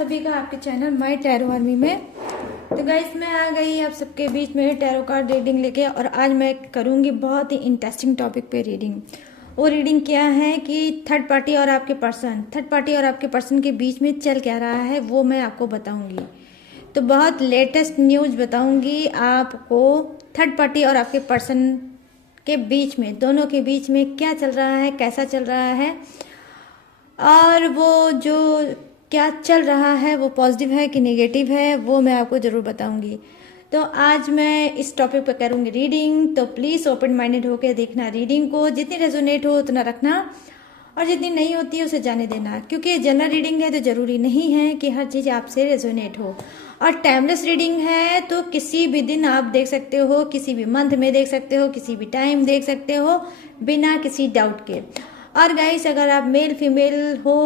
सभी का आपके चैनल माय टैरो आर्मी में। तो गाइस मैं आ गई आप सबके बीच में टैरो कार्ड रीडिंग लेके, और आज मैं करूंगी बहुत ही इंटरेस्टिंग टॉपिक पे रीडिंग। वो रीडिंग क्या है कि थर्ड पार्टी और आपके पर्सन के बीच में चल क्या रहा है वो मैं आपको बताऊंगी। तो बहुत लेटेस्ट न्यूज बताऊंगी आपको। थर्ड पार्टी और आपके पर्सन के बीच में, दोनों के बीच में क्या चल रहा है, कैसा चल रहा है, और वो जो क्या चल रहा है वो पॉजिटिव है कि नेगेटिव है वो मैं आपको ज़रूर बताऊंगी। तो आज मैं इस टॉपिक पर करूंगी रीडिंग। तो प्लीज़ ओपन माइंडेड होकर देखना रीडिंग को, जितनी रेजोनेट हो उतना रखना और जितनी नहीं होती है उसे जाने देना, क्योंकि जनरल रीडिंग है तो ज़रूरी नहीं है कि हर चीज़ आपसे रेजोनेट हो। और टाइमलेस रीडिंग है तो किसी भी दिन आप देख सकते हो, किसी भी मंथ में देख सकते हो, किसी भी टाइम देख सकते हो बिना किसी डाउट के। और गाइस अगर आप मेल फीमेल हो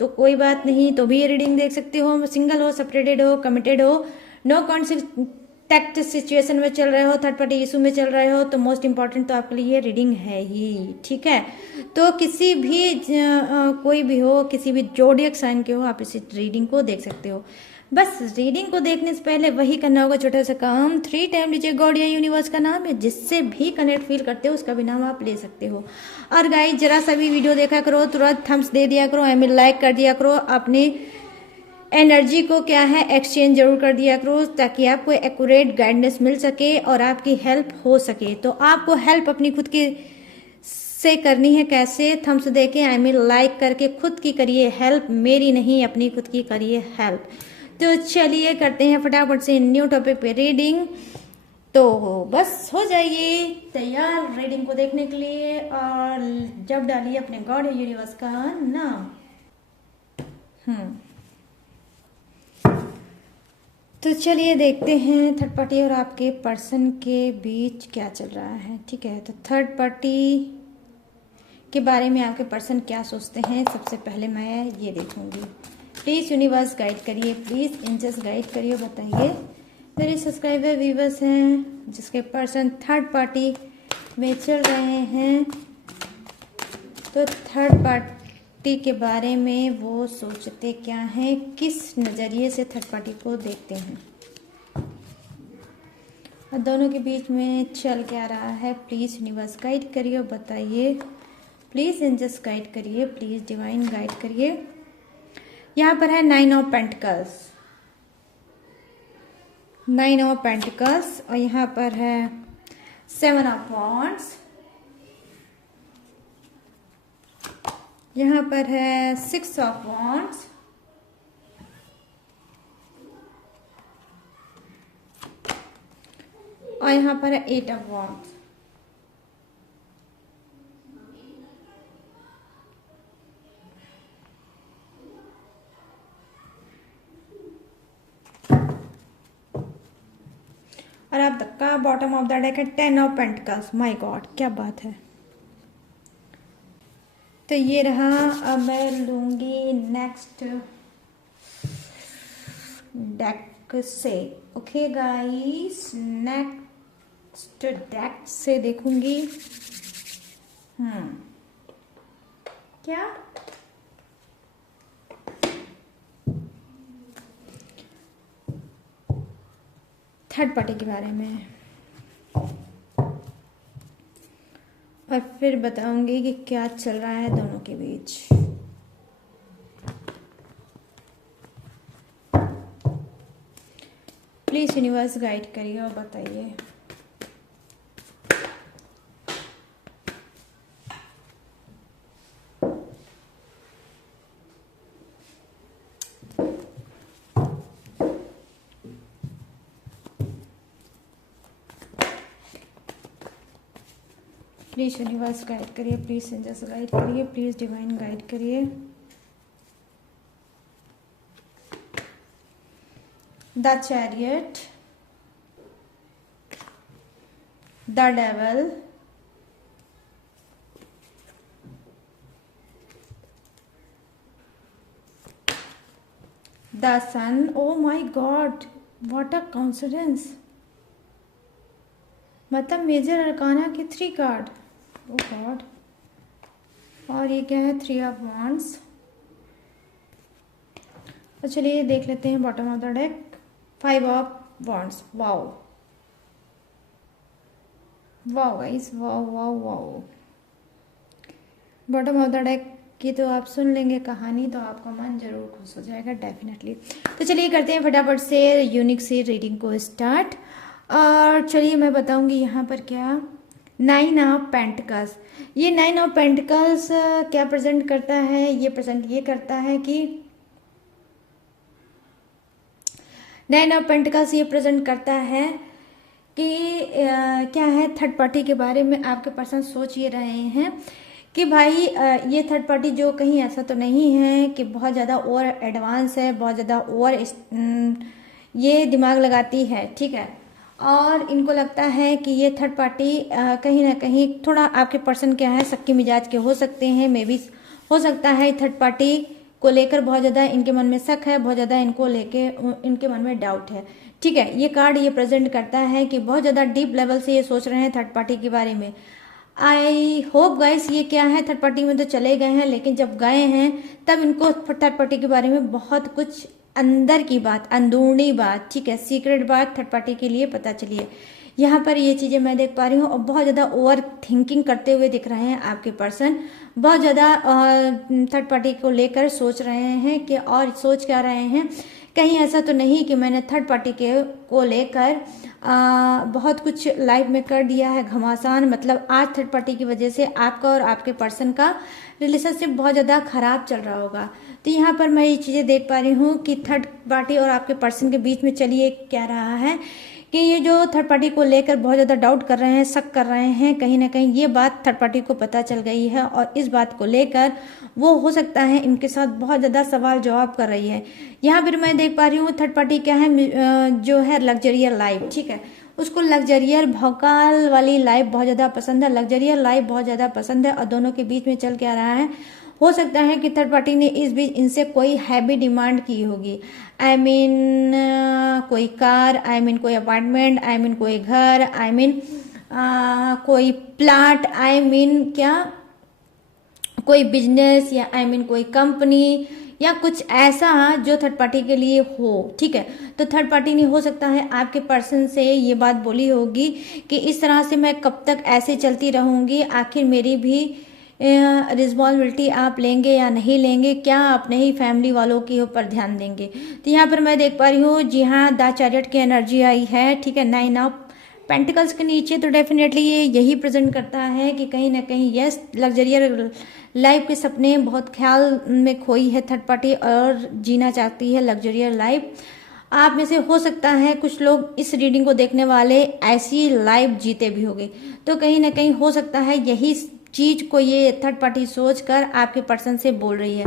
तो कोई बात नहीं, तो भी ये रीडिंग देख सकते हो। सिंगल हो, सेपरेटेड हो, कमिटेड हो, नो कॉन्टेक्ट सिचुएशन में चल रहे हो, थर्ड पार्टी इशू में चल रहे हो, तो मोस्ट इंपॉर्टेंट तो आपके लिए ये रीडिंग है ही, ठीक है। तो किसी भी कोई भी हो, किसी भी जोडियक साइन के हो, आप इस रीडिंग को देख सकते हो। बस रीडिंग को देखने से पहले वही करना होगा छोटा सा काम, 3 टाइम लीजिए गॉड या यूनिवर्स का नाम है, जिससे भी कनेक्ट फील करते हो उसका भी नाम आप ले सकते हो। और गाइस जरा सा भी वीडियो देखा करो, तुरंत थम्स दे दिया करो, आई मीन लाइक कर दिया करो, अपनी एनर्जी को क्या है एक्सचेंज जरूर कर दिया करो, ताकि आपको एक्यूरेट गाइडेंस मिल सके और आपकी हेल्प हो सके। तो आपको हेल्प अपनी खुद की से करनी है, कैसे? थम्स दे के आई मीन लाइक करके खुद की करिए हेल्प, मेरी नहीं, अपनी खुद की करिए हेल्प। तो चलिए करते हैं फटाफट से न्यू टॉपिक पे रीडिंग। तो बस हो जाइए तैयार रीडिंग को देखने के लिए, और जब डालिए अपने गॉड यूनिवर्स का नाम। तो चलिए देखते हैं थर्ड पार्टी और आपके पर्सन के बीच क्या चल रहा है, ठीक है। तो थर्ड पार्टी के बारे में आपके पर्सन क्या सोचते हैं, सबसे पहले मैं ये देखूंगी। प्लीज़ यूनिवर्स गाइड करिए, प्लीज़ एंजल्स गाइड करिए, बताइए। मेरे सब्सक्राइबर व्यूवर्स हैं जिसके पर्सन थर्ड पार्टी में चल रहे हैं, तो थर्ड पार्टी के बारे में वो सोचते क्या हैं, किस नज़रिए से थर्ड पार्टी को देखते हैं, और दोनों के बीच में चल क्या रहा है। प्लीज़ यूनिवर्स गाइड करिए और बताइए। प्लीज़ एंजल्स गाइड करिए, प्लीज़ डिवाइन गाइड करिए। यहाँ पर है 9 ऑफ पेंटिकल्स, 9 ऑफ पेंटिकल्स, और यहाँ पर है 7 ऑफ वॉन्ड्स, यहाँ पर है 6 ऑफ वॉन्ड्स, और यहाँ पर है 8 ऑफ वॉन्ड्स। और आप का बॉटम ऑफ द डेक है 10 ऑफ पेंटिकल्स। माय गॉड क्या बात है। तो ये रहा, अब मैं लूंगी नेक्स्ट डेक से। ओके गाइस, नेक्स्ट डेक से देखूंगी। क्या थर्ड पार्टी के बारे में, और फिर बताऊंगी कि क्या चल रहा है दोनों के बीच। प्लीज यूनिवर्स गाइड करिए और बताइए। प्लीज़ यूनिवर्स गाइड करिए, प्लीज़ एंजल्स गाइड करिए, प्लीज़ डिवाइन गाइड करिए। The chariot, the devil, the sun. Oh my god, what a coincidence. मतलब मेजर अरकाना के 3 कार्ड। ओ गॉड। और ये क्या है? 3 ऑफ वॉन्ड्स, तो चलिए देख लेते हैं bottom of the deck. 5 of wands. Wow wow guys, wow wow wow. Bottom of the deck की तो आप सुन लेंगे कहानी तो आपका मन जरूर खुश हो जाएगा डेफिनेटली। तो चलिए करते हैं फटाफट से यूनिक सी रीडिंग को स्टार्ट। और चलिए मैं बताऊंगी यहाँ पर क्या 9 ऑफ पेंटिकल्स। ये 9 ऑफ पेंटिकल्स क्या प्रेजेंट करता है? ये प्रेजेंट ये करता है कि 9 ऑफ पेंटिकल्स ये प्रेजेंट करता है कि क्या है, थर्ड पार्टी के बारे में आपके पर्सन सोच ये रहे हैं कि भाई ये थर्ड पार्टी जो कहीं ऐसा तो नहीं है कि बहुत ज़्यादा ओवर एडवांस है, बहुत ज़्यादा ओवर ये दिमाग लगाती है, ठीक है। और इनको लगता है कि ये थर्ड पार्टी कहीं ना कहीं थोड़ा आपके पर्सन क्या है सक्की मिजाज के हो सकते हैं। मे बी हो सकता है थर्ड पार्टी को लेकर बहुत ज़्यादा इनके मन में शक है, बहुत ज़्यादा इनको लेके इनके मन में डाउट है, ठीक है। ये कार्ड ये प्रेजेंट करता है कि बहुत ज़्यादा डीप लेवल से ये सोच रहे हैं थर्ड पार्टी के बारे में। आई होप गाइस ये क्या है, थर्ड पार्टी में तो चले गए हैं लेकिन जब गए हैं तब इनको थर्ड पार्टी के बारे में बहुत कुछ अंदर की बात, अंदरूनी बात, ठीक है, सीक्रेट बात थर्ड पार्टी के लिए पता चली है। यहाँ पर ये चीजें मैं देख पा रही हूँ और बहुत ज्यादा ओवर थिंकिंग करते हुए दिख रहे हैं आपके पर्सन। बहुत ज्यादा थर्ड पार्टी को लेकर सोच रहे हैं कि, और सोच क्या रहे हैं, कहीं ऐसा तो नहीं कि मैंने थर्ड पार्टी के को लेकर बहुत कुछ लाइफ में कर दिया है घमासान। मतलब आज थर्ड पार्टी की वजह से आपका और आपके पर्सन का रिलेशनशिप बहुत ज़्यादा खराब चल रहा होगा। तो यहाँ पर मैं ये चीज़ें देख पा रही हूँ कि थर्ड पार्टी और आपके पर्सन के बीच में चलिए क्या रहा है कि ये जो थर्ड पार्टी को लेकर बहुत ज़्यादा डाउट कर रहे हैं, शक कर रहे हैं, कहीं ना कहीं ये बात थर्ड पार्टी को पता चल गई है और इस बात को लेकर वो हो सकता है इनके साथ बहुत ज़्यादा सवाल जवाब कर रही है। यहाँ पर मैं देख पा रही हूँ थर्ड पार्टी क्या है, जो है लग्जरियर लाइफ, ठीक है, उसको लग्जरियर भौकाल वाली लाइफ बहुत ज़्यादा पसंद है, लग्जरियर लाइफ बहुत ज़्यादा पसंद है। और दोनों के बीच में चल क्या रहा है, हो सकता है कि थर्ड पार्टी ने इस बीच इनसे कोई हैवी डिमांड की होगी। आई मीन कोई कार, आई मीन कोई अपार्टमेंट, आई मीन कोई घर, आई मीन कोई प्लाट, आई मीन क्या कोई बिजनेस, या आई मीन कोई कंपनी, या कुछ ऐसा जो थर्ड पार्टी के लिए हो, ठीक है। तो थर्ड पार्टी ने हो सकता है आपके पर्सन से ये बात बोली होगी कि इस तरह से मैं कब तक ऐसे चलती रहूंगी, आखिर मेरी भी रिस्पॉन्सिबिलिटी आप लेंगे या नहीं लेंगे, क्या अपने ही फैमिली वालों के ऊपर ध्यान देंगे। तो यहाँ पर मैं देख पा रही हूँ, जी हाँ, द चैरियट की एनर्जी आई है, ठीक है, 9 ऑफ पेंटिकल्स के नीचे। तो डेफिनेटली ये यही प्रेजेंट करता है कि कहीं ना कहीं यस लग्जरियर लाइफ के सपने बहुत ख्याल में खोई है थर्ड पार्टी और जीना चाहती है लग्जरियर लाइफ। आप में से हो सकता है कुछ लोग इस रीडिंग को देखने वाले ऐसी लाइफ जीते भी होंगे। तो कहीं ना कहीं हो सकता है यही चीज को ये थर्ड पार्टी सोचकर आपके पर्सन से बोल रही है।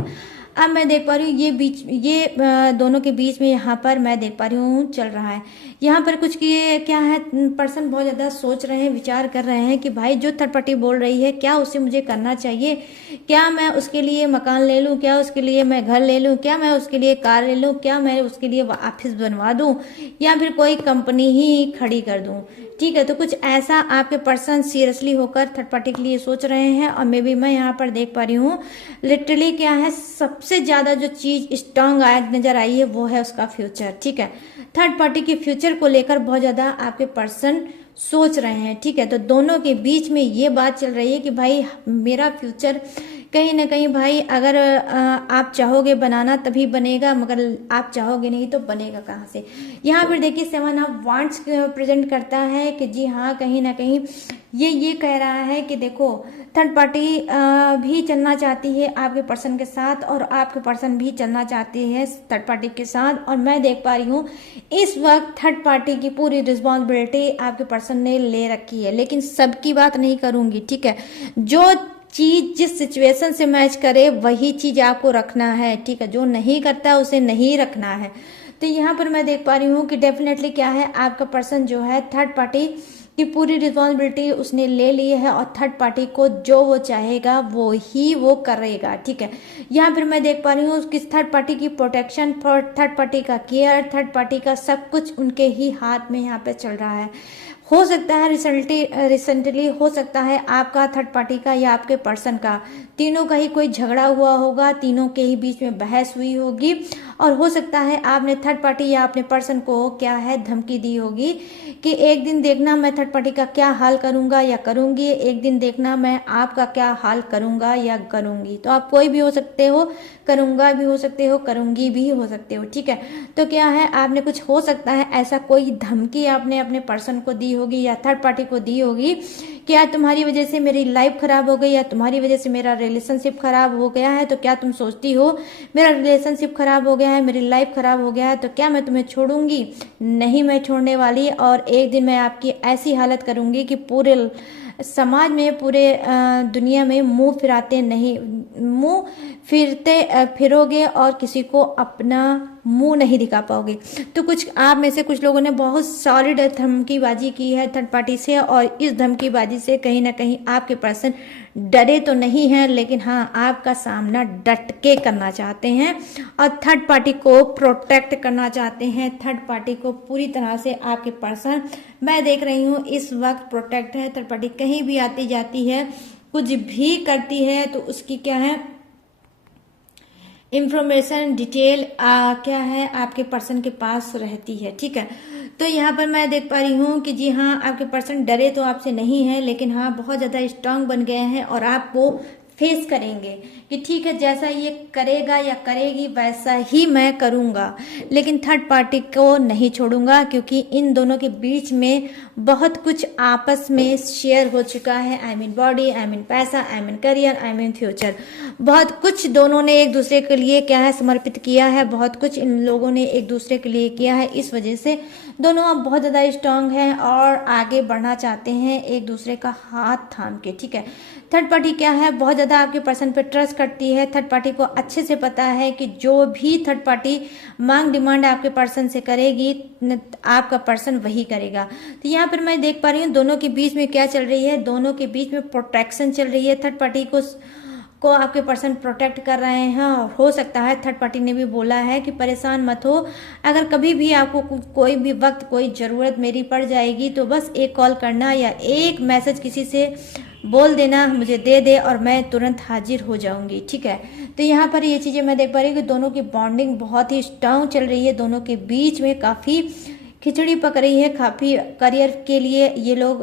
अब मैं देख पा रही हूँ ये दोनों के बीच में यहाँ पर मैं देख पा रही हूँ चल रहा है। यहाँ पर कुछ की क्या है, पर्सन बहुत ज़्यादा सोच रहे हैं, विचार कर रहे हैं कि भाई जो थर्ड पार्टी बोल रही है क्या उसे मुझे करना चाहिए, क्या मैं उसके लिए मकान ले लूँ, क्या उसके लिए मैं घर ले लूँ, क्या मैं उसके लिए कार ले लूँ, क्या मैं उसके लिए ऑफिस बनवा दूँ, या फिर कोई कंपनी ही खड़ी कर दूँ, ठीक है। तो कुछ ऐसा आपके पर्सन सीरियसली होकर थर्ड पार्टी के लिए सोच रहे हैं। और मे बी मैं यहाँ पर देख पा रही हूँ लिटरली क्या है, सबसे ज्यादा जो चीज स्ट्रांग नजर आई है वो है उसका फ्यूचर, ठीक है। थर्ड पार्टी के फ्यूचर को लेकर बहुत ज्यादा आपके पर्सन सोच रहे हैं, ठीक है। तो दोनों के बीच में ये बात चल रही है कि भाई मेरा फ्यूचर कहीं ना कहीं भाई अगर आप चाहोगे बनाना तभी बनेगा, मगर आप चाहोगे नहीं तो बनेगा कहाँ से। यहाँ पर देखिए 7 ऑफ वांड्स प्रेजेंट करता है कि जी हाँ, कहीं ना कहीं ये कह रहा है कि देखो थर्ड पार्टी भी चलना चाहती है आपके पर्सन के साथ और आपके पर्सन भी चलना चाहती है थर्ड पार्टी के साथ। और मैं देख पा रही हूँ इस वक्त थर्ड पार्टी की पूरी रिस्पॉन्सिबिलिटी आपके पर्सन ने ले रखी है, लेकिन सबकी बात नहीं करूंगी, ठीक है। जो चीज जिस सिचुएशन से मैच करे वही चीज आपको रखना है, ठीक है। जो नहीं करता उसे नहीं रखना है। तो यहाँ पर मैं देख पा रही हूँ कि डेफिनेटली क्या है, आपका पर्सन जो है थर्ड पार्टी की पूरी रिस्पॉन्सिबिलिटी उसने ले ली है और थर्ड पार्टी को जो वो चाहेगा वो ही वो करेगा, ठीक है। यहाँ पर मैं देख पा रही हूँ कि थर्ड पार्टी की प्रोटेक्शन, थर्ड पार्टी का केयर, थर्ड पार्टी का सब कुछ उनके ही हाथ में यहाँ पे चल रहा है। हो सकता है रिसेंटली हो सकता है आपका थर्ड पार्टी का या आपके पर्सन का, तीनों का ही कोई झगड़ा हुआ होगा, तीनों के ही बीच में बहस हुई होगी, और हो सकता है आपने थर्ड पार्टी या अपने पर्सन को क्या है धमकी दी होगी कि एक दिन देखना मैं थर्ड पार्टी का क्या हाल करूंगा या करूंगी, एक दिन देखना मैं आपका क्या हाल करूंगा या करूंगी। तो आप कोई भी हो सकते हो, करूंगा भी हो सकते हो, करूंगी भी हो सकते हो, ठीक है। तो क्या है आपने कुछ हो सकता है ऐसा कोई धमकी आपने अपने पर्सन को दी होगी या थर्ड पार्टी को दी होगी, क्या तुम्हारी वजह से मेरी लाइफ खराब हो गई या तुम्हारी वजह से मेरा रिलेशनशिप खराब हो गया है, तो क्या तुम सोचती हो मेरा रिलेशनशिप खराब हो गया है, मेरी लाइफ खराब हो गया है, तो क्या मैं तुम्हें छोड़ूंगी? नहीं, मैं छोड़ने वाली, और एक दिन मैं आपकी ऐसी हालत करूंगी कि पूरे समाज में, पूरे दुनिया में मुंह फिरोगे और किसी को अपना मुंह नहीं दिखा पाओगे। तो कुछ आप में से कुछ लोगों ने बहुत सॉलिड धमकीबाजी की है थर्ड पार्टी से, और इस धमकीबाजी से कहीं ना कहीं आपके पर्सन डरे तो नहीं हैं, लेकिन हाँ आपका सामना डट के करना चाहते हैं और थर्ड पार्टी को प्रोटेक्ट करना चाहते हैं। थर्ड पार्टी को पूरी तरह से आपके पर्सन, मैं देख रही हूँ इस वक्त प्रोटेक्ट है। थर्ड पार्टी कहीं भी आती जाती है, कुछ भी करती है, तो उसकी क्या है इंफॉर्मेशन डिटेल क्या है आपके पर्सन के पास रहती है, ठीक है। तो यहाँ पर मैं देख पा रही हूँ कि जी हाँ आपके पर्सन डरे तो आपसे नहीं है, लेकिन हाँ बहुत ज़्यादा स्ट्रांग बन गए हैं और आपको फेस करेंगे कि ठीक है जैसा ये करेगा या करेगी वैसा ही मैं करूँगा, लेकिन थर्ड पार्टी को नहीं छोड़ूंगा, क्योंकि इन दोनों के बीच में बहुत कुछ आपस में शेयर हो चुका है। I mean body, I mean पैसा, I mean career, I mean future, बहुत कुछ दोनों ने एक दूसरे के लिए क्या है समर्पित किया है, बहुत कुछ इन लोगों ने एक दूसरे के लिए किया है। इस वजह से दोनों अब बहुत ज़्यादा स्ट्रांग हैं और आगे बढ़ना चाहते हैं एक दूसरे का हाथ थाम के, ठीक है। थर्ड पार्टी क्या है बहुत ज़्यादा आपके पर्सन पे ट्रस्ट करती है। थर्ड पार्टी को अच्छे से पता है कि जो भी थर्ड पार्टी मांग डिमांड आपके पर्सन से करेगी आपका पर्सन वही करेगा। तो यहाँ पर मैं देख पा रही हूँ दोनों के बीच में क्या चल रही है, दोनों के बीच में प्रोटेक्शन चल रही है। थर्ड पार्टी को आपके पर्सन प्रोटेक्ट कर रहे हैं, और हो सकता है थर्ड पार्टी ने भी बोला है कि परेशान मत हो, अगर कभी भी आपको कोई भी वक्त कोई ज़रूरत मेरी पड़ जाएगी तो बस एक कॉल करना या एक मैसेज किसी से बोल देना मुझे दे दे और मैं तुरंत हाजिर हो जाऊंगी, ठीक है। तो यहाँ पर ये चीज़ें मैं देख पा रही हूँ कि दोनों की बॉन्डिंग बहुत ही स्ट्रांग चल रही है, दोनों के बीच में काफ़ी खिचड़ी पक रही है। काफ़ी करियर के लिए ये लोग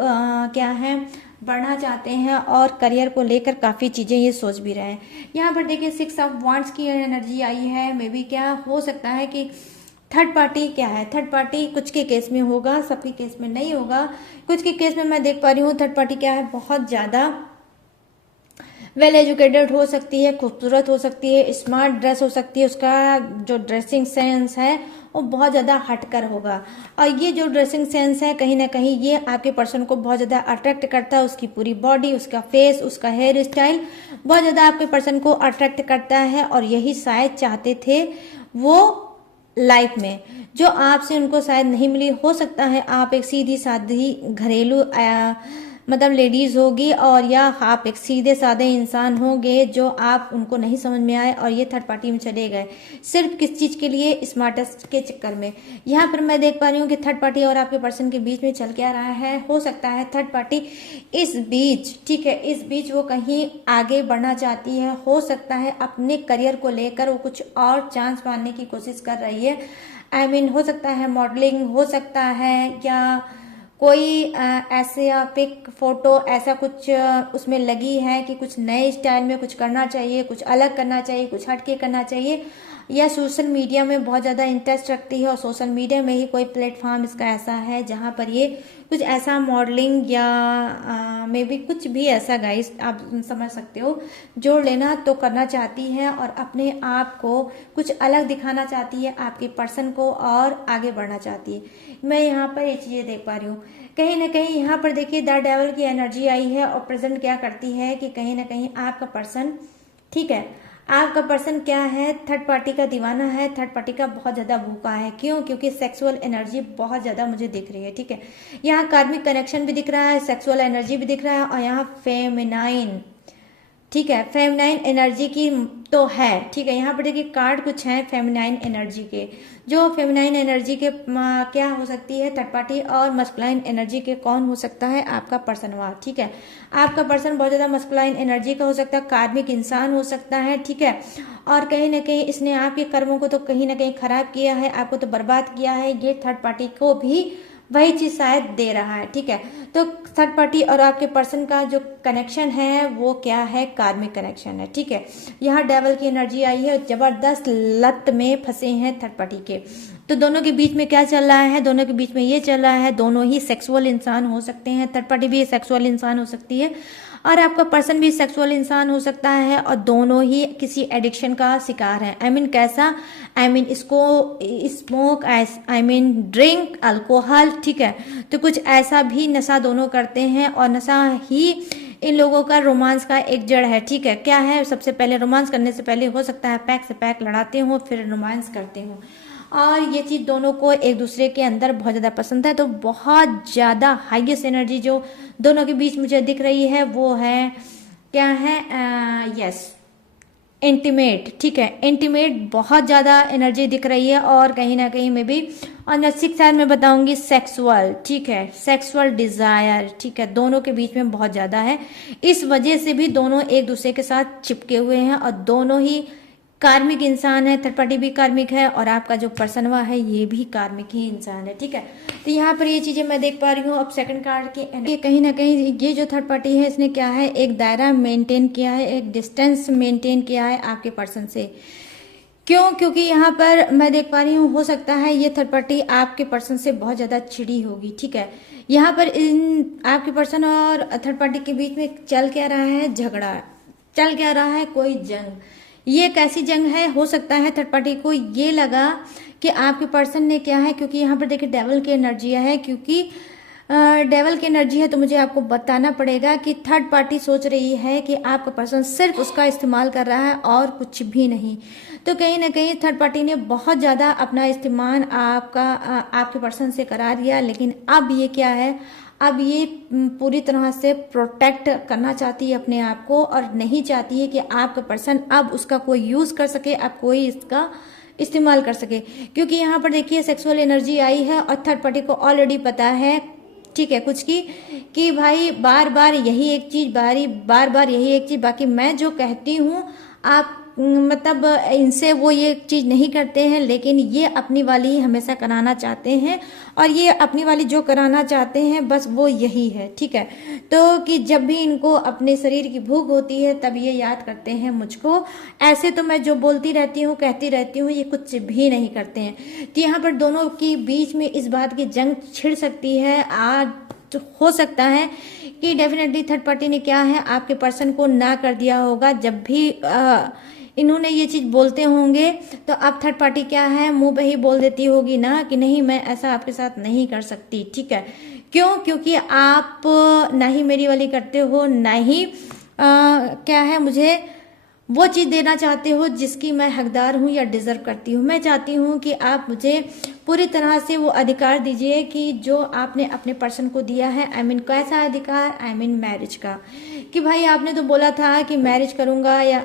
क्या है बढ़ना चाहते हैं और करियर को लेकर काफ़ी चीज़ें ये सोच भी रहे हैं। यहाँ पर देखिए 6 ऑफ वांड्स की एनर्जी आई है। मे बी क्या हो सकता है कि थर्ड पार्टी क्या है, थर्ड पार्टी कुछ के केस में होगा, सबके केस में नहीं होगा। कुछ के केस में मैं देख पा रही हूँ थर्ड पार्टी क्या है बहुत ज़्यादा वेल एजुकेटेड हो सकती है, खूबसूरत हो सकती है, स्मार्ट ड्रेस हो सकती है, उसका जो ड्रेसिंग सेंस है वो बहुत ज़्यादा हटकर होगा। और ये जो ड्रेसिंग सेंस है कहीं ना कहीं ये आपके पर्सन को बहुत ज़्यादा अट्रैक्ट करता है। उसकी पूरी बॉडी, उसका फेस, उसका हेयर स्टाइल बहुत ज़्यादा आपके पर्सन को अट्रैक्ट करता है, और यही शायद चाहते थे वो लाइफ में, जो आपसे उनको शायद नहीं मिली। हो सकता है आप एक सीधी सादी घरेलू मतलब लेडीज होगी, और या आप एक सीधे साधे इंसान होंगे जो आप उनको नहीं समझ में आए और ये थर्ड पार्टी में चले गए सिर्फ किस चीज़ के लिए, स्मार्टेस्ट के चक्कर में। यहाँ पर मैं देख पा रही हूँ कि थर्ड पार्टी और आपके पर्सन के बीच में चल के आ रहा है। हो सकता है थर्ड पार्टी इस बीच, ठीक है, इस बीच वो कहीं आगे बढ़ना चाहती है। हो सकता है अपने करियर को लेकर वो कुछ और चांस पाने की कोशिश कर रही है। आई मीन हो सकता है मॉडलिंग, हो सकता है या कोई ऐसे पिक फोटो ऐसा कुछ उसमें लगी है कि कुछ नए स्टाइल में कुछ करना चाहिए, कुछ अलग करना चाहिए, कुछ हटके करना चाहिए, या सोशल मीडिया में बहुत ज़्यादा इंटरेस्ट रखती है और सोशल मीडिया में ही कोई प्लेटफॉर्म इसका ऐसा है जहाँ पर ये कुछ ऐसा मॉडलिंग या मे बी कुछ भी ऐसा गाइस आप समझ सकते हो जोड़ लेना तो करना चाहती है और अपने आप को कुछ अलग दिखाना चाहती है आपके पर्सन को और आगे बढ़ना चाहती है। मैं यहाँ पर ये चीज़ें देख पा रही हूँ। कहीं ना कहीं यहाँ पर देखिए द डेविल की एनर्जी आई है और प्रेजेंट क्या करती है कि कहीं ना कहीं आपका पर्सन, ठीक है, आपका पर्सन क्या है थर्ड पार्टी का दीवाना है, थर्ड पार्टी का बहुत ज़्यादा भूखा है। क्यों? क्योंकि सेक्सुअल एनर्जी बहुत ज़्यादा मुझे दिख रही है, ठीक है। यहाँ कार्मिक कनेक्शन भी दिख रहा है, सेक्सुअल एनर्जी भी दिख रहा है, और यहाँ फेमिनाइन, ठीक है, फेमिनाइन एनर्जी की तो है, ठीक है। यहाँ पर देखिए कार्ड कुछ है फेमिनाइन एनर्जी के, जो फेमिनाइन एनर्जी के क्या हो सकती है थर्ड पार्टी, और मस्कुलाइन एनर्जी के कौन हो सकता है, आपका पर्सन हुआ, ठीक है। आपका पर्सन बहुत ज्यादा मस्कुलाइन एनर्जी का हो सकता है, कार्मिक इंसान हो सकता है, ठीक है। और कहीं ना कहीं इसने आपके कर्मों को तो कहीं ना कहीं खराब किया है, आपको तो बर्बाद किया है, ये थर्ड पार्टी को भी वही चीज शायद दे रहा है, ठीक है। तो थर्ड पार्टी और आपके पर्सन का जो कनेक्शन है वो क्या है, कार्मिक कनेक्शन है, ठीक है। यहाँ डेवल की एनर्जी आई है, जबरदस्त लत में फंसे हैं थर्ड पार्टी के। तो दोनों के बीच में क्या चल रहा है, दोनों के बीच में ये चल रहा है, दोनों ही सेक्सुअल इंसान हो सकते हैं, थर्ड पार्टी भी सेक्सुअल इंसान हो सकती है और आपका पर्सन भी सेक्सुअल इंसान हो सकता है, और दोनों ही किसी एडिक्शन का शिकार है। आई मीन कैसा, आई मीन इसको smoke, I mean drink, alcohol, ठीक है। तो कुछ ऐसा भी नशा दोनों करते हैं, और नशा ही इन लोगों का रोमांस का एक जड़ है, ठीक है। क्या है, सबसे पहले रोमांस करने से पहले हो सकता है पैक से पैक लड़ाते हो, फिर रोमांस करते हो, और ये चीज दोनों को एक दूसरे के अंदर बहुत ज्यादा पसंद है। तो बहुत ज्यादा हाईएस्ट एनर्जी जो दोनों के बीच मुझे दिख रही है वो है, क्या है, यस, इंटीमेट, ठीक है। इंटीमेट बहुत ज्यादा एनर्जी दिख रही है, और कहीं ना कहीं में भी, और नेक्स्ट साइड में बताऊंगी सेक्सुअल, ठीक है, सेक्सुअल डिजायर, ठीक है, दोनों के बीच में बहुत ज्यादा है। इस वजह से भी दोनों एक दूसरे के साथ चिपके हुए हैं, और दोनों ही कार्मिक इंसान है, थर्ड पार्टी भी कार्मिक है, और आपका जो पर्सन हुआ है ये भी कार्मिक ही इंसान है, ठीक है। तो यहाँ पर ये चीजें मैं देख पा रही हूँ। अब सेकंड कार्ड की कहीं ना कहीं ये जो थर्ड पार्टी है इसने क्या है, एक दायरा मेंटेन किया है, एक डिस्टेंस मेंटेन किया है आपके पर्सन से। क्यों, क्योंकि यहाँ पर मैं देख पा रही हूँ, हो सकता है ये थर्ड पार्टी आपके पर्सन से बहुत ज्यादा चिड़ी होगी, ठीक है। यहाँ पर इन आपके पर्सन और थर्ड पार्टी के बीच में चल क्या रहा है, झगड़ा चल क्या रहा है, कोई जंग। ये कैसी जंग है, हो सकता है थर्ड पार्टी को ये लगा कि आपके पर्सन ने क्या है, क्योंकि यहाँ पर देखिए डेवल की एनर्जी है, क्योंकि डेवल की एनर्जी है, तो मुझे आपको बताना पड़ेगा कि थर्ड पार्टी सोच रही है कि आपका पर्सन सिर्फ उसका इस्तेमाल कर रहा है और कुछ भी नहीं। तो कहीं ना कहीं थर्ड पार्टी ने बहुत ज्यादा अपना इस्तेमाल आपके पर्सन से करा दिया, लेकिन अब ये क्या है, अब ये पूरी तरह से प्रोटेक्ट करना चाहती है अपने आप को, और नहीं चाहती है कि आपका पर्सन अब उसका कोई यूज कर सके, अब कोई इसका इस्तेमाल कर सके। क्योंकि यहाँ पर देखिए सेक्सुअल एनर्जी आई है, और थर्ड पार्टी को ऑलरेडी पता है, ठीक है, कुछ की कि भाई बार बार यही एक चीज, बार बार यही एक चीज, बाकी मैं जो कहती हूँ आप मतलब इनसे वो ये चीज नहीं करते हैं, लेकिन ये अपनी वाली हमेशा कराना चाहते हैं, और ये अपनी वाली जो कराना चाहते हैं बस वो यही है, ठीक है। तो कि जब भी इनको अपने शरीर की भूख होती है तब ये याद करते हैं मुझको, ऐसे तो मैं जो बोलती रहती हूँ, कहती रहती हूँ, ये कुछ भी नहीं करते हैं। तो यहाँ पर दोनों के बीच में इस बात की जंग छिड़ सकती है। आज तो हो सकता है कि डेफिनेटली थर्ड पार्टी ने क्या है, आपके पर्सन को ना कर दिया होगा। जब भी इन्होंने ये चीज बोलते होंगे तो अब थर्ड पार्टी क्या है, मुंह पे ही बोल देती होगी ना कि नहीं, मैं ऐसा आपके साथ नहीं कर सकती, ठीक है। क्यों, क्योंकि आप ना ही मेरी वाली करते हो, ना ही क्या है, मुझे वो चीज देना चाहते हो जिसकी मैं हकदार हूं या डिजर्व करती हूँ। मैं चाहती हूँ कि आप मुझे पूरी तरह से वो अधिकार दीजिए कि जो आपने अपने पर्सन को दिया है। आई मीन कैसा अधिकार, आई मीन मैरिज का, कि भाई आपने तो बोला था कि मैरिज करूंगा या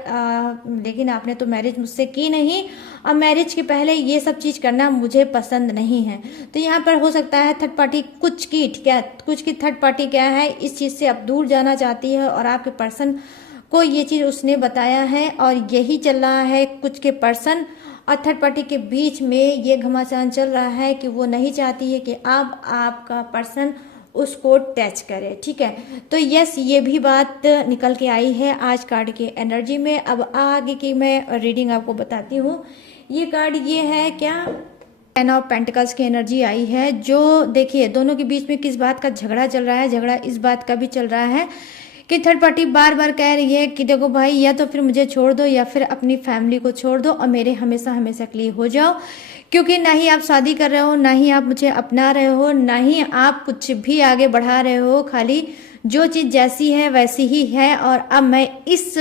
लेकिन आपने तो मैरिज मुझसे की नहीं, और मैरिज के पहले ये सब चीज करना मुझे पसंद नहीं है। तो यहाँ पर हो सकता है थर्ड पार्टी कुछ की थर्ड पार्टी क्या है, इस चीज से अब दूर जाना चाहती है, और आपके पर्सन को ये चीज उसने बताया है, और यही चल रहा है कुछ के पर्सन और थर्ड पार्टी के बीच में ये घमासान चल रहा है कि वो नहीं चाहती है कि अब आपका पर्सन उसको टच करे, ठीक है। तो यस, ये भी बात निकल के आई है आज कार्ड की एनर्जी में। अब आगे की मैं रीडिंग आपको बताती हूँ। ये कार्ड ये है क्या, टेन ऑफ पेंटिकल्स की एनर्जी आई है, जो देखिए दोनों के बीच में किस बात का झगड़ा चल रहा है। झगड़ा इस बात का भी चल रहा है कि थर्ड पार्टी बार बार कह रही है कि देखो भाई, या तो फिर मुझे छोड़ दो या फिर अपनी फैमिली को छोड़ दो और मेरे हमेशा हमेशा के लिए हो जाओ, क्योंकि ना ही आप शादी कर रहे हो, ना ही आप मुझे अपना रहे हो, ना ही आप कुछ भी आगे बढ़ा रहे हो। खाली जो चीज़ जैसी है वैसी ही है, और अब मैं इस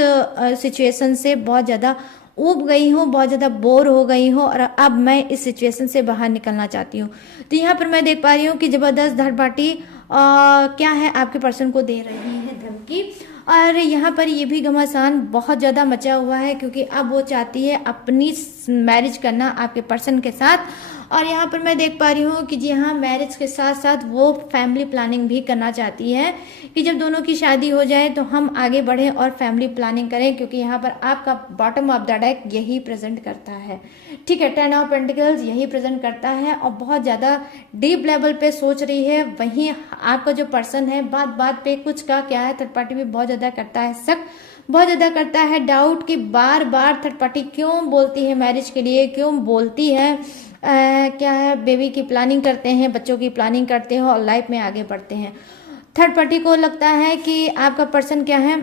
सिचुएशन से बहुत ज़्यादा ऊब गई हूँ, बहुत ज़्यादा बोर हो गई हूँ, और अब मैं इस सिचुएशन से बाहर निकलना चाहती हूँ। तो यहाँ पर मैं देख पा रही हूँ कि जबरदस्त थर्ड पार्टी क्या है, आपके पर्सन को दे रही है धमकी, और यहाँ पर ये भी घमासान बहुत ज़्यादा मचा हुआ है, क्योंकि अब वो चाहती है अपनी मैरिज करना आपके पर्सन के साथ। और यहाँ पर मैं देख पा रही हूँ कि जी हाँ, मैरिज के साथ साथ वो फैमिली प्लानिंग भी करना चाहती है कि जब दोनों की शादी हो जाए तो हम आगे बढ़ें और फैमिली प्लानिंग करें, क्योंकि यहाँ पर आपका बॉटम ऑफ द डेक यही प्रेजेंट करता है। ठीक है, 10 ऑफ पेंटिकल्स यही प्रेजेंट करता है और बहुत ज़्यादा डीप लेवल पे सोच रही है। वहीं आपका जो पर्सन है बात बात पे कुछ का क्या है, थर्ड पार्टी भी बहुत ज़्यादा करता है शक, बहुत ज़्यादा करता है डाउट कि बार बार थर्ड पार्टी क्यों बोलती है मैरिज के लिए, क्यों बोलती है, क्या है, बेबी की प्लानिंग करते हैं, बच्चों की प्लानिंग करते हैं और लाइफ में आगे बढ़ते हैं। थर्ड पार्टी को लगता है कि आपका पर्सन क्या है,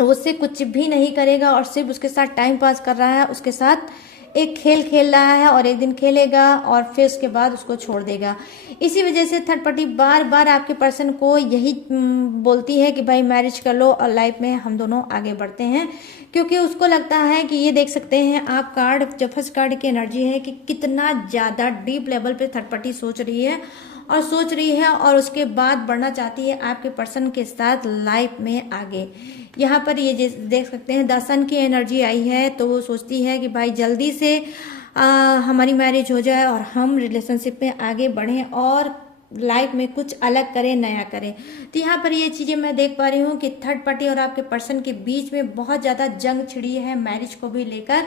उससे कुछ भी नहीं करेगा और सिर्फ उसके साथ टाइम पास कर रहा है, उसके साथ एक खेल खेल रहा है और एक दिन खेलेगा और फिर उसके बाद उसको छोड़ देगा। इसी वजह से थर्ड पार्टी बार बार आपके पर्सन को यही बोलती है कि भाई मैरिज कर लो और लाइफ में हम दोनों आगे बढ़ते हैं, क्योंकि उसको लगता है कि ये देख सकते हैं आप कार्ड, जो फर्स्ट कार्ड की एनर्जी है कि कितना ज़्यादा डीप लेवल पे थर्ड पार्टी सोच रही है और उसके बाद बढ़ना चाहती है आपके पर्सन के साथ लाइफ में आगे। यहाँ पर ये देख सकते हैं 10 सन की एनर्जी आई है, तो वो सोचती है कि भाई जल्दी से हमारी मैरिज हो जाए और हम रिलेशनशिप में आगे बढ़ें और लाइफ में कुछ अलग करें, नया करें। तो यहाँ पर ये चीज़ें मैं देख पा रही हूँ कि थर्ड पार्टी और आपके पर्सन के बीच में बहुत ज़्यादा जंग छिड़ी है मैरिज को भी लेकर,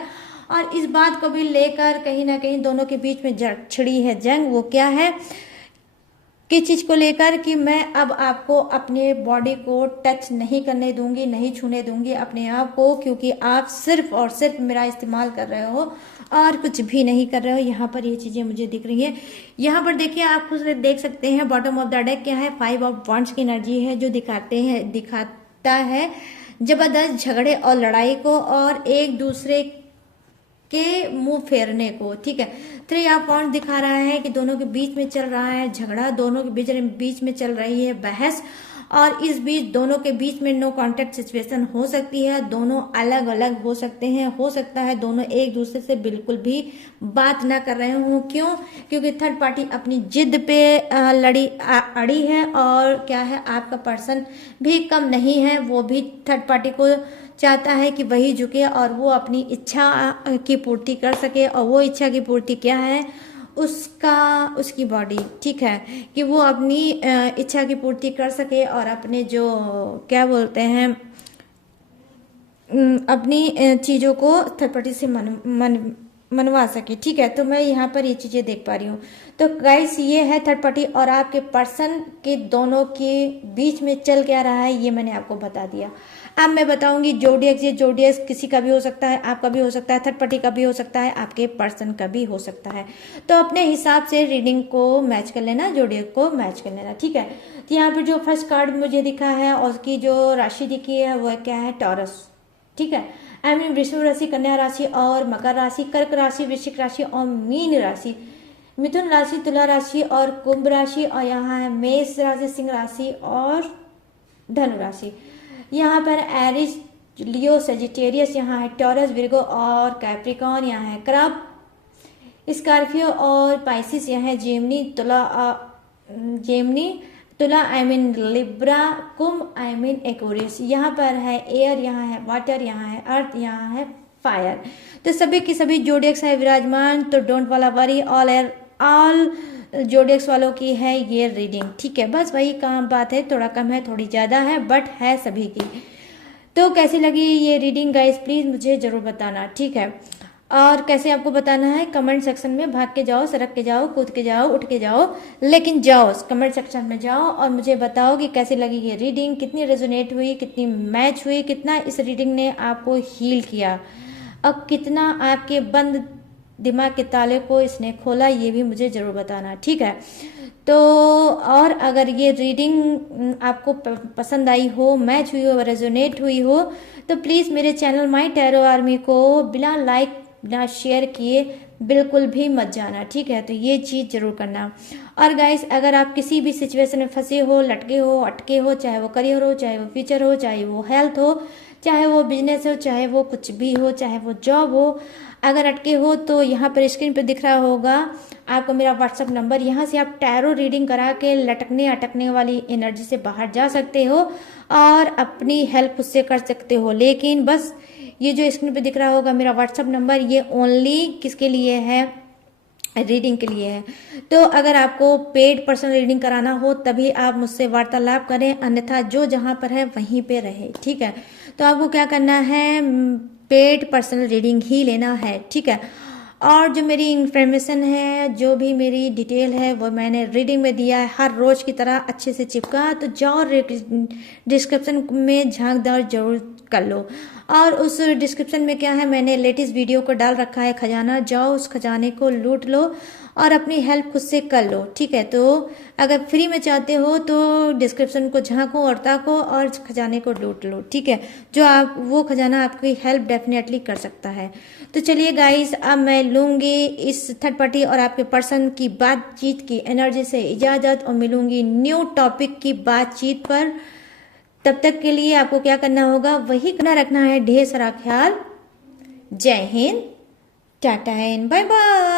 और इस बात को भी लेकर कहीं ना कहीं दोनों के बीच में छिड़ी है जंग। वो क्या है, किस चीज़ को लेकर कि मैं अब आपको अपने बॉडी को टच नहीं करने दूंगी, नहीं छूने दूंगी अपने आप को, क्योंकि आप सिर्फ और सिर्फ मेरा इस्तेमाल कर रहे हो और कुछ भी नहीं कर रहे हो। यहाँ पर ये चीज़ें मुझे दिख रही हैं। यहाँ पर देखिए, आप खुद देख सकते हैं बॉटम ऑफ द डेक क्या है, 5 ऑफ वॉन्ड्स की एनर्जी है, जो दिखाता है जबरदस्त झगड़े और लड़ाई को और एक दूसरे के मुंह फेरने को। ठीक है, 3 ऑफ वॉन्ड्स दिखा रहा है कि दोनों के बीच में चल रहा है झगड़ा, दोनों के बीच में चल रही है बहस, और इस बीच दोनों के बीच में नो कॉन्टेक्ट सिचुएशन हो सकती है, दोनों अलग अलग हो सकते हैं, हो सकता है दोनों एक दूसरे से बिल्कुल भी बात ना कर रहे हों। क्यों? क्योंकि थर्ड पार्टी अपनी जिद पे अड़ी है, और क्या है, आपका पर्सन भी कम नहीं है, वो भी थर्ड पार्टी को चाहता है कि वही झुके और वो अपनी इच्छा की पूर्ति कर सके। और वो इच्छा की पूर्ति क्या है, उसकी बॉडी। ठीक है, कि वो अपनी इच्छा की पूर्ति कर सके और अपने जो क्या बोलते हैं, अपनी चीज़ों को थर्ड पार्टी से मनवा सके। ठीक है, तो मैं यहाँ पर ये चीज़ें देख पा रही हूँ। तो गाइस, ये है थर्ड पार्टी और आपके पर्सन के दोनों के बीच में चल क्या रहा है, ये मैंने आपको बता दिया। अब मैं बताऊंगी जोडियक्स। ये जोडियक्स किसी का भी हो सकता है, आपका भी हो सकता है, थर्ड पार्टी का भी हो सकता है, आपके पर्सन का भी हो सकता है। तो अपने हिसाब से रीडिंग को मैच कर लेना, जोडियक को मैच कर लेना। ठीक है, तो यहाँ पर जो फर्स्ट कार्ड मुझे दिखा है और उसकी जो राशि दिखी है वो क्या है, टॉरस। ठीक है, आई मीन वृषभ राशि, कन्या राशि और मकर राशि, कर्क राशि, वृश्चिक राशि और मीन राशि, मिथुन राशि, तुला राशि और कुंभ राशि, और यहाँ है मेष राशि, सिंह राशि और धनु राशि। यहाँ पर एरिस, लियो, सेजिटेरियस, यहाँ है टॉरस, विर्गो और कैप्रिकॉन, यहाँ है क्रब, स्कॉर्पियो और पाइसिस, यहाँ है जेमिनी, तुला I mean Libra, Kumbh I mean Aquarius. यहाँ पर है एयर, यहाँ है वाटर, यहाँ है अर्थ, यहाँ है फायर। तो सभी की सभी जोडियक्स है विराजमान। तो डोंट वाला वरी, ऑल जोडियक्स वालों की है ये रीडिंग। ठीक है, बस वही काम बात है, थोड़ा कम है, थोड़ी ज़्यादा है, बट है सभी की। तो कैसी लगी ये रीडिंग गाइस, प्लीज़ मुझे ज़रूर बताना। ठीक है, और कैसे आपको बताना है, कमेंट सेक्शन में भाग के जाओ, सरक के जाओ, कूद के जाओ, उठ के जाओ, लेकिन जाओ कमेंट सेक्शन में जाओ और मुझे बताओ कि कैसी लगी ये रीडिंग, कितनी रेजोनेट हुई, कितनी मैच हुई, कितना इस रीडिंग ने आपको हील किया और कितना आपके बंद दिमाग के ताले को इसने खोला, ये भी मुझे ज़रूर बताना। ठीक है, तो और अगर ये रीडिंग आपको पसंद आई हो, मैच हुई हो, रेजोनेट हुई हो, तो प्लीज़ मेरे चैनल माय टैरो आर्मी को बिना लाइक बिना शेयर किए बिल्कुल भी मत जाना, ठीक है। तो ये चीज़ जरूर करना। और गाइस, अगर आप किसी भी सिचुएशन में फंसे हो, लटके हो, अटके हो, चाहे वो करियर हो, चाहे वो फ्यूचर हो, चाहे वो हेल्थ हो, चाहे वो बिजनेस हो, चाहे वो कुछ भी हो, चाहे वो जॉब हो, अगर अटके हो तो यहाँ पर स्क्रीन पर दिख रहा होगा आपको मेरा व्हाट्सअप नंबर। यहाँ से आप टैरो रीडिंग करा के लटकने अटकने वाली एनर्जी से बाहर जा सकते हो और अपनी हेल्प उससे कर सकते हो। लेकिन बस ये जो स्क्रीन पे दिख रहा होगा मेरा व्हाट्सअप नंबर, ये ओनली किसके लिए है? रीडिंग के लिए है। तो अगर आपको पेड पर्सनल रीडिंग कराना हो तभी आप मुझसे वार्तालाप करें, अन्यथा जो जहां पर है वहीं पे रहे, ठीक है। तो आपको क्या करना है, पेड पर्सनल रीडिंग ही लेना है, ठीक है। और जो मेरी इंफॉर्मेशन है, जो भी मेरी डिटेल है, वो मैंने रीडिंग में दिया है हर रोज की तरह अच्छे से चिपका। तो जाओ डिस्क्रिप्शन में झांक दौड़ जरूर कर लो। और उस डिस्क्रिप्शन में क्या है, मैंने लेटेस्ट वीडियो को डाल रखा है खजाना, जाओ उस खजाने को लूट लो और अपनी हेल्प खुद से कर लो, ठीक है। तो अगर फ्री में चाहते हो तो डिस्क्रिप्शन को झांको और ताको और खजाने को लूट लो, ठीक है। जो आप वो खजाना आपकी हेल्प डेफिनेटली कर सकता है। तो चलिए गाइस, अब मैं लूंगी इस थर्ड पार्टी और आपके पर्सन की बातचीत की एनर्जी से इजाजत और मिलूंगी न्यू टॉपिक की बातचीत पर। तब तक के लिए आपको क्या करना होगा, वही करना रखना है, ढेर सारा ख्याल। जय हिंद, टाटा एंड बाय बाय।